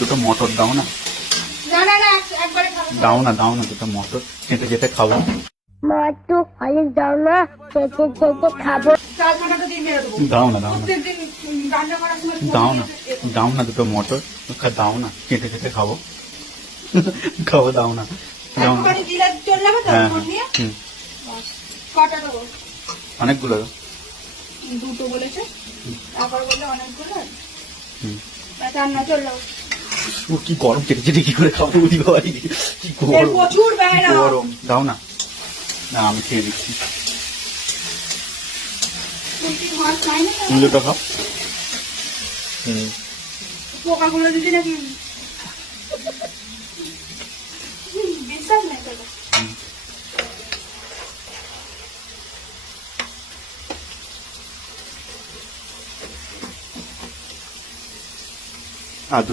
দুটো মটর দাও না, দাও না দুটো মটর খেতে খেতে খাবো। একটু হলিক দাও না, খেতে খেতে খাবো। দাও না দুটো মটর দাও না খেতে খেতে খাবো। খাবো দাও না। অনেকগুলো দুটো বলেছে, তারপর বললে অনেকগুলো। চললো কি গরম, কেটে কেটে কি করে খাবো বুঝি ভাই, কি গরম প্রচুর গরম। দাও না, না আমি খেয়ে দিচ্ছি, তুমি দুটো খাও। পোকাগুলো দিদি নাকি বিশ্বাস নেই তোর।